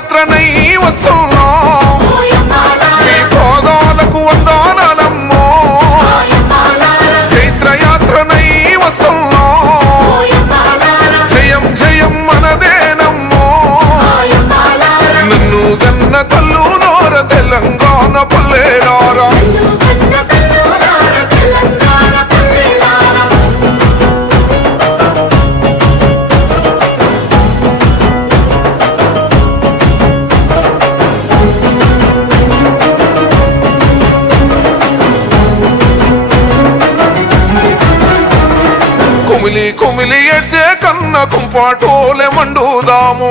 చైత్రయాత్రనై వస్తున్నాం నీ పాదాలకు వందనాలమ్మో చైత్రయాత్రనై వస్తున్నాం జయం జయం మనదేనమ్మో నన్ను గన్న తల్లులోర తెలంగాణ పల్లెలారా కుమిలి కుమిలి ఏడ్చే కన్న కుంపాటోలే మండుదాము